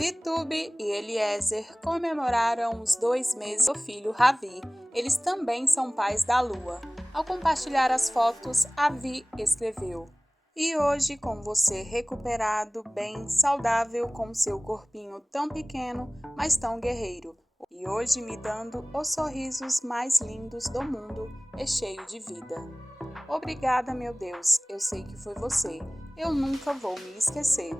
Vitube e Eliezer comemoraram os 2 meses do filho Ravi. Eles também são pais da Lua. Ao compartilhar as fotos, Avi escreveu: "E hoje, com você recuperado, bem, saudável, com seu corpinho tão pequeno, mas tão guerreiro. E hoje me dando os sorrisos mais lindos do mundo e cheio de vida. Obrigada, meu Deus, eu sei que foi você. Eu nunca vou me esquecer."